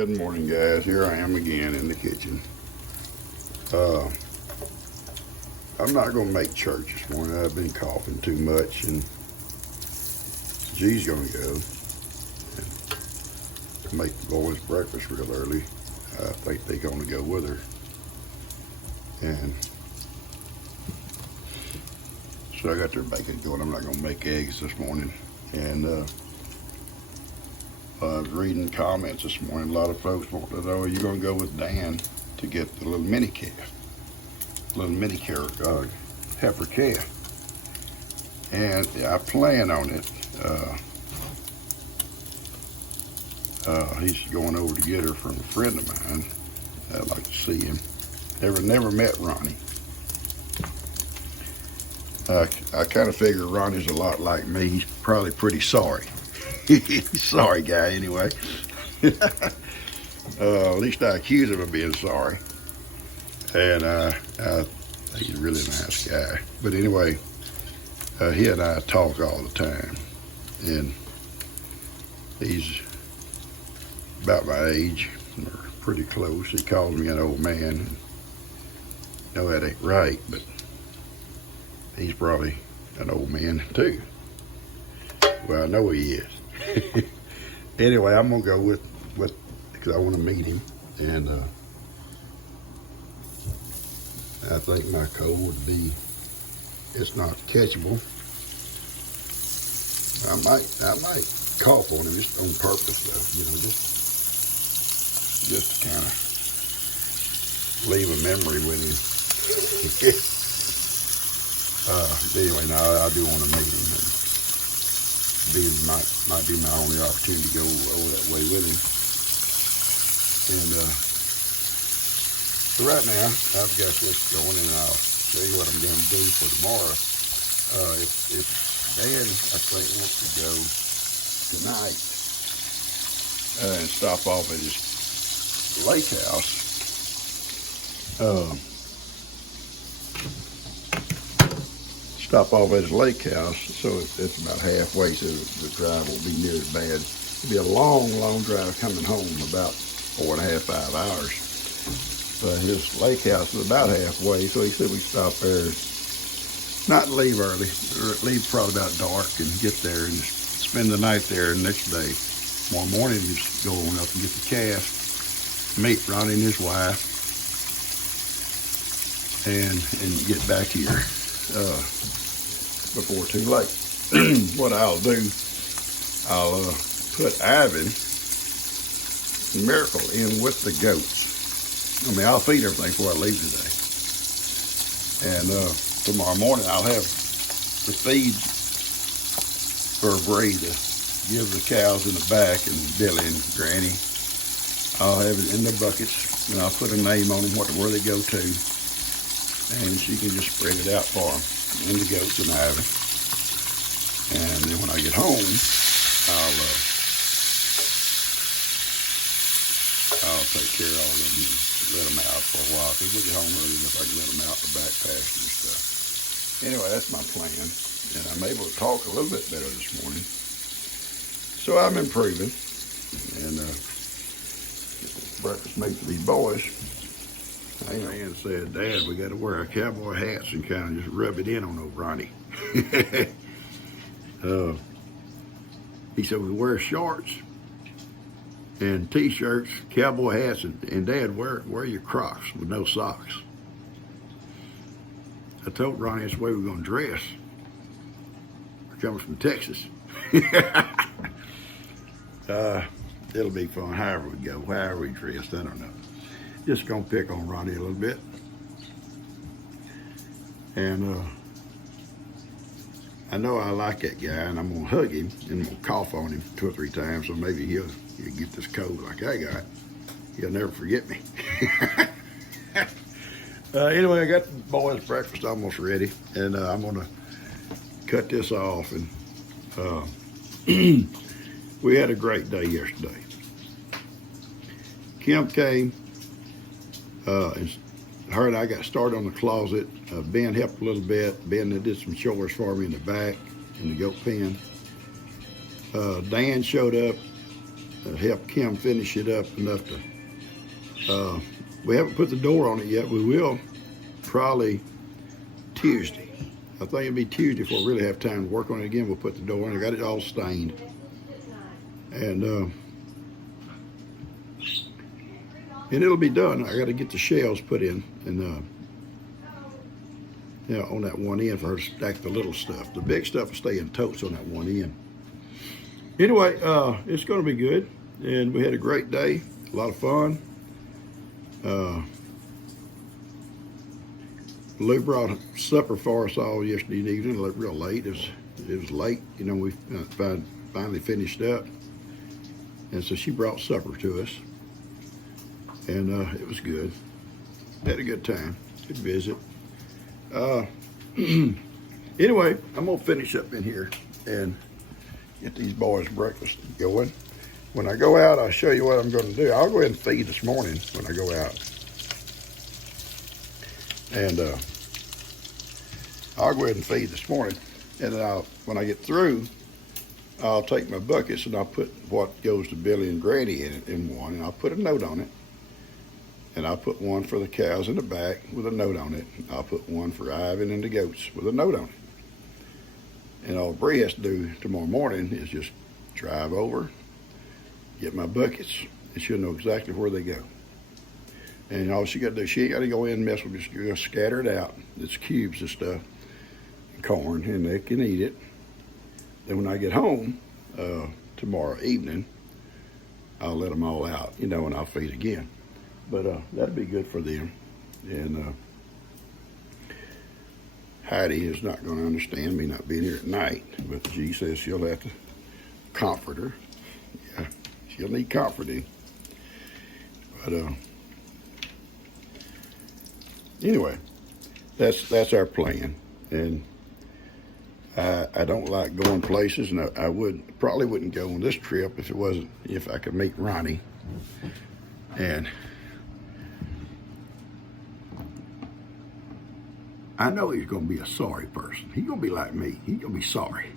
Good morning, guys. Here I am again in the kitchen. I'm not going to make church this morning. I've been coughing too much, and G's going to go and make the boys breakfast real early. I think they're going to go with her. And so I got their bacon going. I'm not going to make eggs this morning. And I was reading comments this morning. A lot of folks want to know, are you going to go with Dan to get the little mini calf? Little mini heifer calf. And I plan on it. He's going over to get her from a friend of mine. I'd like to see him. Never met Ronnie. I kind of figure Ronnie's a lot like me. He's probably pretty sorry. Sorry guy, anyway. At least I accuse him of being sorry. And I think he's a really nice guy. But anyway, he and I talk all the time. And he's about my age. We're pretty close. He calls me an old man. No, that ain't right, but he's probably an old man too. Well, I know he is. Anyway, I'm gonna go with because I want to meet him, and I think my cold would be, it's not catchable. I might cough on him just on purpose though, just to kind of leave a memory with him. Anyway, now I do want to meet him. Might be my only opportunity to go over that way with him. And so right now, I've got this going, and I'll show you what I'm going to do for tomorrow. If Dan, I think, wants to go tonight and stop off at his lake house, so it's about halfway, so the drive won't be near as bad. It'll be a long drive coming home, about 4.5, 5 hours. But his lake house is about halfway, so he said we stop there, not leave early, or leave probably about dark, and get there and just spend the night there. And next day, tomorrow morning, just go on up and get the calf, meet Ronnie and his wife, and get back here before too late. What I'll do, I'll put Ivan and Miracle in with the goats. I mean, I'll feed everything before I leave today. And tomorrow morning, I'll have the feed for Bree to give the cows in the back, and Billy and Granny. I'll have it in the buckets, and I'll put a name on them, where they go to. And she can just spread it out for them, and the goats and Ivan. And then when I get home, I'll take care of all of them and let them out for a while. Because we'll get home early enough, I can let them out in the back pasture and stuff. Anyway, that's my plan. And I'm able to talk a little bit better this morning. So I'm improving. And breakfast meat for these boys. Man said, Dad, we got to wear our cowboy hats and kind of just rub it in on old Ronnie. He said, we wear shorts and t-shirts, cowboy hats, and Dad, wear your Crocs with no socks. I told Ronnie that's the way we're going to dress. We're coming from Texas. It'll be fun, however we go, however we dress, I don't know. Just gonna pick on Ronnie a little bit. And I know I like that guy, and I'm gonna hug him and I'm gonna cough on him 2 or 3 times, so maybe he'll get this cold like I got. He'll never forget me. Anyway, I got the boys' breakfast almost ready, and I'm gonna cut this off. And we had a great day yesterday. Kim came. Her and I got started on the closet. Ben helped a little bit. Ben did some chores for me in the back in the goat pen. Dan showed up help Kim finish it up enough to, we haven't put the door on it yet. We will probably Tuesday. I think it'll be Tuesday before we really have time to work on it again. We'll put the door on. I got it all stained. And it'll be done. I got to get the shelves put in and you know, on that one end for her to stack the little stuff. The big stuff will stay in totes on that one end. Anyway, it's going to be good, and we had a great day, a lot of fun. Lou brought supper for us all yesterday evening, real late. It was late, you know. We finally finished up, and so she brought supper to us, and it was good. Had a good time, good visit. Anyway, I'm gonna finish up in here and get these boys breakfast going. When I go out, I'll show you what I'm gonna do. I'll go ahead and feed this morning when I go out. And I'll go ahead and feed this morning. And then when I get through, I'll take my buckets and I'll put what goes to Billy and Grady in one, and I'll put a note on it. And I'll put one for the cows in the back with a note on it. I'll put one for Ivan and the goats with a note on it. And all Bree has to do tomorrow morning is just drive over, get my buckets, and she'll know exactly where they go. And all she got to do, she ain't got to go in and mess with it. She'll just scatter it out. It's cubes of stuff, corn, and they can eat it. Then when I get home tomorrow evening, I'll let them all out, you know, and I'll feed again. But that'd be good for them. And Heidi is not going to understand me not being here at night, but she says she'll have to comfort her. Yeah, she'll need comforting. But anyway, that's our plan. And I don't like going places, and I probably wouldn't go on this trip if I could meet Ronnie. And I know he's going to be a sorry person. He's going to be like me. He's going to be sorry.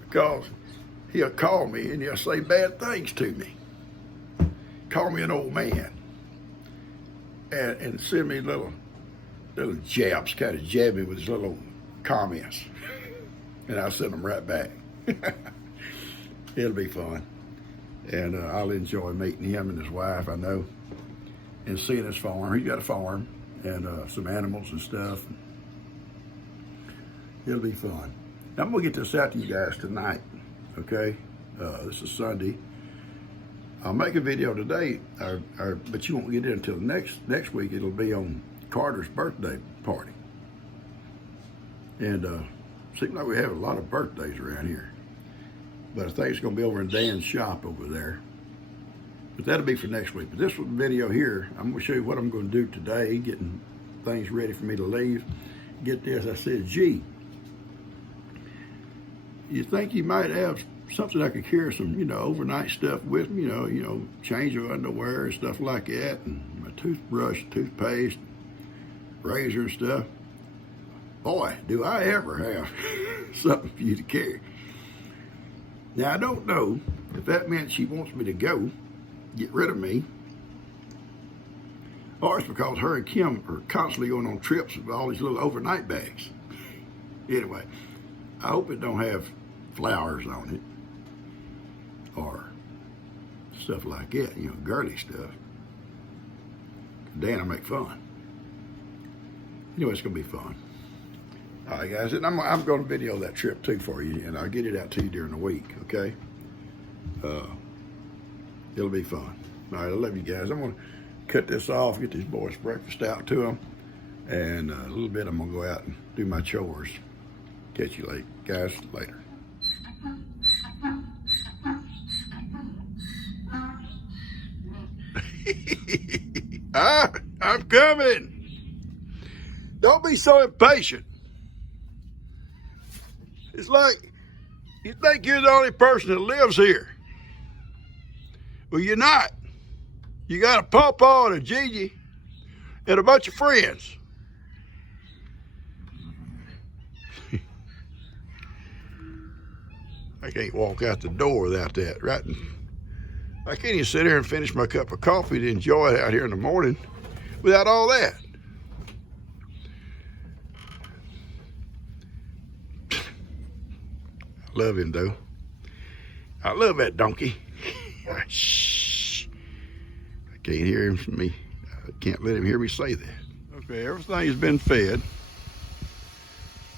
Because he'll call me and he'll say bad things to me. Call me an old man. And send me little jabs, kind of jab me with his little comments. And I'll send them right back. It'll be fun. And I'll enjoy meeting him and his wife, I know. And seeing his farm. He's got a farm. And some animals and stuff. It'll be fun. Now, I'm gonna get this out to you guys tonight, okay? This is Sunday. I'll make a video today, but you won't get it until next week. It'll be on Carter's birthday party. And seems like we have a lot of birthdays around here. But I think it's gonna be over in Dan's shop over there. But that'll be for next week. But this video here, I'm gonna show you what I'm gonna do today, getting things ready for me to leave. Get this, I said, gee, you think you might have something I could carry some, you know, overnight stuff with me, you know, change of underwear and stuff like that, and my toothbrush, toothpaste, razor and stuff. Boy, do I ever have something for you to carry. Now, I don't know if that meant she wants me to go, get rid of me, or it's because her and Kim are constantly going on trips with all these little overnight bags. Anyway, I hope it don't have flowers on it or stuff like that, you know, girly stuff. Dan will make fun. Anyway, it's gonna be fun. All right, guys, and I'm gonna video that trip too for you, and I'll get it out to you during the week, okay? It'll be fun. All right, I love you guys. I'm gonna cut this off, get these boys breakfast out to them, and a little bit I'm gonna go out and do my chores. Catch you late, guys, later. I'm coming. Don't be so impatient. It's like you think you're the only person that lives here. Well, you're not. You got a Pawpaw and a Gigi and a bunch of friends. I can't walk out the door without that, right? I can't even sit here and finish my cup of coffee to enjoy it out here in the morning without all that. I love him though. I love that donkey. Shh. I can't hear him from me. I can't let him hear me say that. Okay, everything has been fed.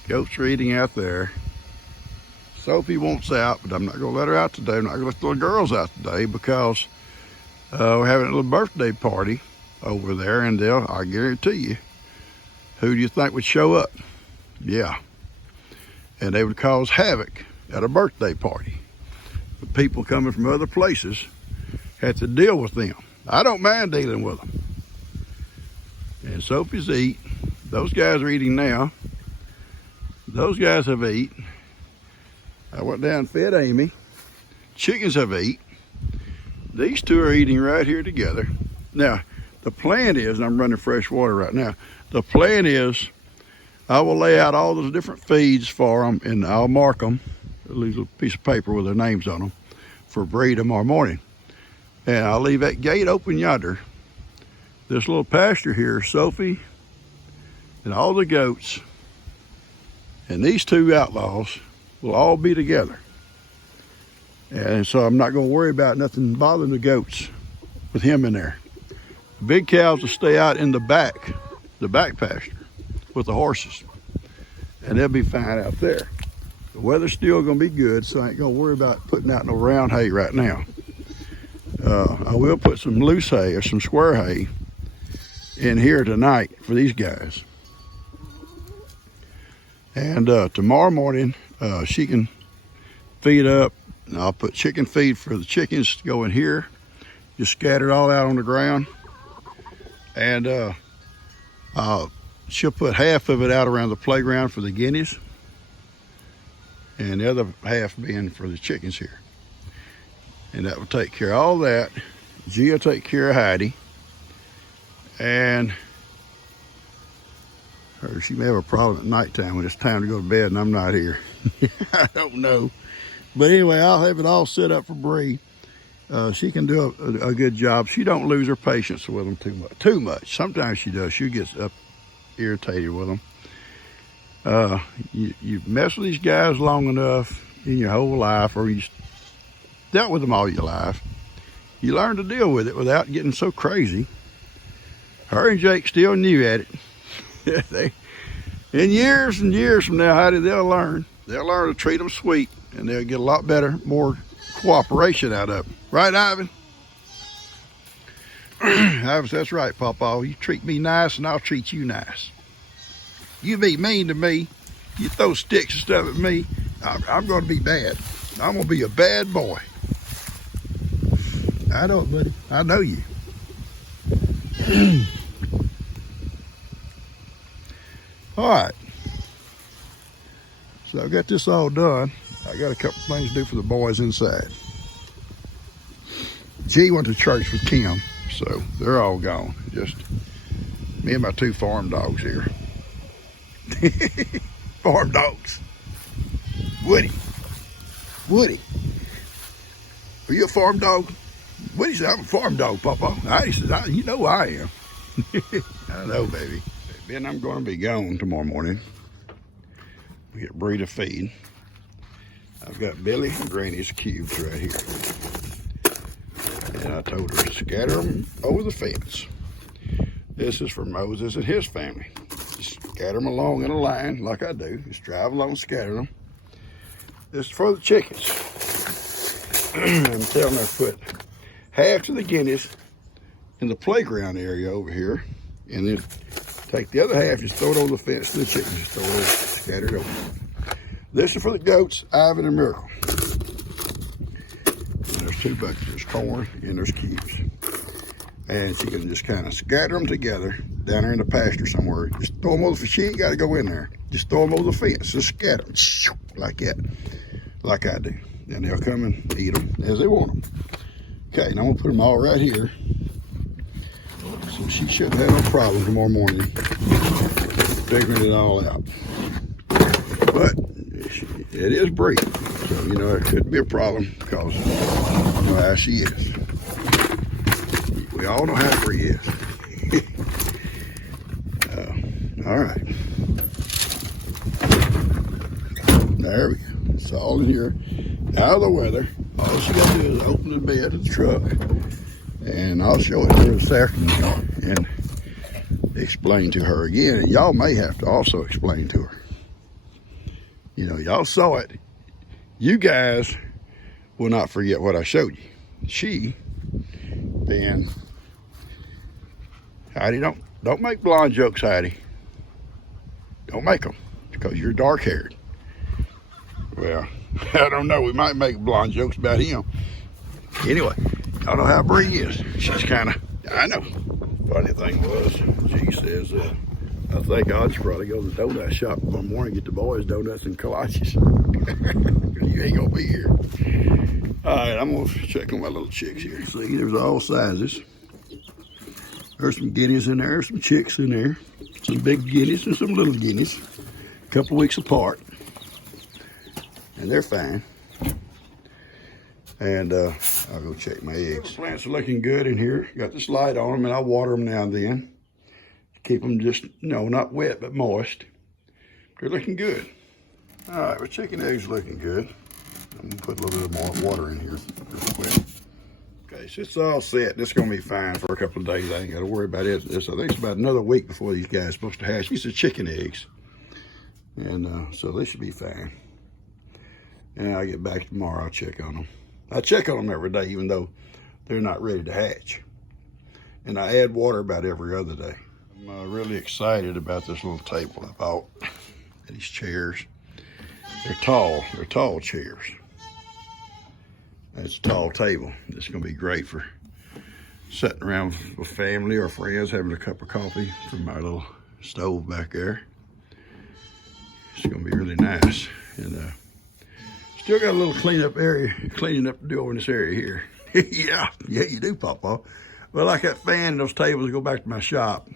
Goats are eating out there. Sophie wants out, but I'm not going to let her out today. I'm not going to let the little girls out today because we're having a little birthday party over there, and I guarantee you, who do you think would show up? Yeah. And they would cause havoc at a birthday party. The people coming from other places had to deal with them. I don't mind dealing with them. And Sophie's eating. Those guys are eating now. Those guys have eaten. I went down and fed Amy. Chickens have eaten. These two are eating right here together. Now, the plan is, and I'm running fresh water right now, the plan is I will lay out all those different feeds for them and I'll mark them, leave a piece of paper with their names on them for breed tomorrow morning. And I'll leave that gate open yonder. This little pasture here, Sophie and all the goats and these two outlaws will all be together. And so I'm not going to worry about nothing bothering the goats with him in there. The big cows will stay out in the back pasture with the horses. And they'll be fine out there. The weather's still going to be good, so I ain't going to worry about putting out no round hay right now. I will put some loose hay or some square hay in here tonight for these guys. And tomorrow morning, she can feed up. And I'll put chicken feed for the chickens to go in here. Just scatter it all out on the ground. And she'll put half of it out around the playground for the guineas. And the other half being for the chickens here. And that will take care of all that. Gia will take care of Heidi. And she may have a problem at nighttime when it's time to go to bed and I'm not here. I don't know. But anyway, I'll have it all set up for Bree. She can do a good job. She don't lose her patience with them too much. Sometimes she does. She gets up irritated with them. You mess with these guys long enough in your whole life, or you dealt with them all your life, you learn to deal with it without getting so crazy. Her and Jake still new at it. In years and years from now, Heidi, they'll learn to treat them sweet, and they'll get a lot better, more cooperation out of them. Right, Ivan? Ivan, that's right, Papa. You treat me nice, and I'll treat you nice. You be mean to me, you throw sticks and stuff at me, I'm going to be bad. I'm going to be a bad boy. I know it, buddy. I know you. All right. So I got this all done. I got a couple things to do for the boys inside. G went to church with Kim, so they're all gone. Just me and my two farm dogs here. Farm dogs. Woody. Are you a farm dog? Woody said, I'm a farm dog, Papa. He said, you know I am. I know, baby. Ben, I'm going to be gone tomorrow morning. We get Bree to feed. I've got Billy and Granny's cubes right here. And I told her to scatter them over the fence. This is for Moses and his family. Just scatter them along in a line like I do. Just drive along, scatter them. This is for the chickens. I'm telling her to put half to the guineas in the playground area over here, and then take the other half, just throw it over the fence to the chickens. Just throw it over, scatter it over. This is for the goats, Ivan and Miracle. And there's two buckets. There's corn and there's cubes. And she can just kind of scatter them together down there in the pasture somewhere. Just throw them over. She ain't got to go in there. Just throw them over the fence. Just scatter them like that, like I do. And they'll come and eat them as they want them. Okay, now I'm gonna put them all right here. So she shouldn't have no problem tomorrow morning figuring it all out. But it is Bree. So, you know, it could be a problem because you know how she is. We all know how Bree is. All right. There we go. It's all in here, out of the weather. All she got to do is open the bed of the truck, and I'll show it to her this afternoon and explain to her again. And y'all may have to also explain to her. You know, y'all saw it. You guys will not forget what I showed you. She, then, Heidi, don't make blonde jokes, Heidi. Don't make them, because you're dark-haired. Well, I don't know. We might make blonde jokes about him. Anyway, y'all know how Bree is. She's kind of, I know. Funny thing was, she says, I think I'll just probably go to the donut shop one morning and get the boys donuts and kolaches. You ain't gonna be here. All right, I'm gonna check on my little chicks here. See, there's all sizes. There's some guineas in there, some chicks in there, some big guineas and some little guineas, a couple weeks apart, and they're fine. And I'll go check my eggs. The plants are looking good in here. Got this light on them, and I water them now and then. Keep them just, you know, not wet, but moist. They're looking good. All right, my chicken eggs are looking good. I'm gonna put a little bit more water in here real quick. Okay, so it's all set. This is gonna be fine for a couple of days. I ain't gotta worry about it. I think it's about another week before these guys are supposed to hatch. These are chicken eggs. And so they should be fine. And I'll get back tomorrow, I'll check on them. I check on them every day, even though they're not ready to hatch. And I add water about every other day. I'm really excited about this little table I bought. These chairs. They're tall chairs. It's a tall table. It's gonna be great for sitting around with family or friends, having a cup of coffee from my little stove back there. It's gonna be really nice. And still got a little cleaning up to do over in this area here. yeah, you do, Papa. Well, like that fan and those tables go back to my shop.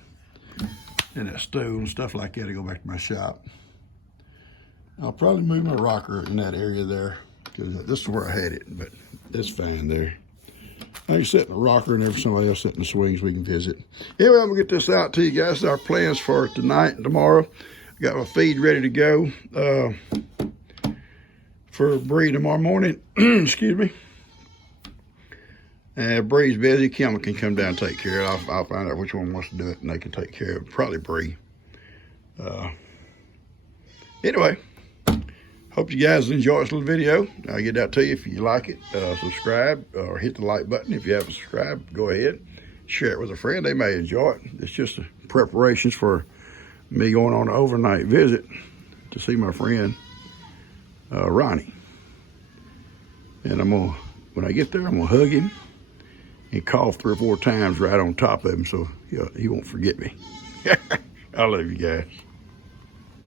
And that stool and stuff like that to go back to my shop. I'll probably move my rocker in that area there, because this is where I had it, but it's fine there. I can sit in the rocker and if somebody else sit in the swings, we can visit. Anyway, I'm gonna get this out to you guys. Our plans for tonight and tomorrow. I got my feed ready to go for Bree tomorrow morning. Excuse me. Bree's busy. Kim can come down and take care of it. I'll find out which one wants to do it, and they can take care of it. Probably Bree. Anyway, hope you guys enjoy this little video. I'll get that to you. If you like it, subscribe or hit the like button. If you haven't subscribed, go ahead. Share it with a friend. They may enjoy it. It's just preparations for me going on an overnight visit to see my friend, Ronnie. And when I get there, I'm gonna hug him and cough 3 or 4 times right on top of him so he won't forget me. I love you guys.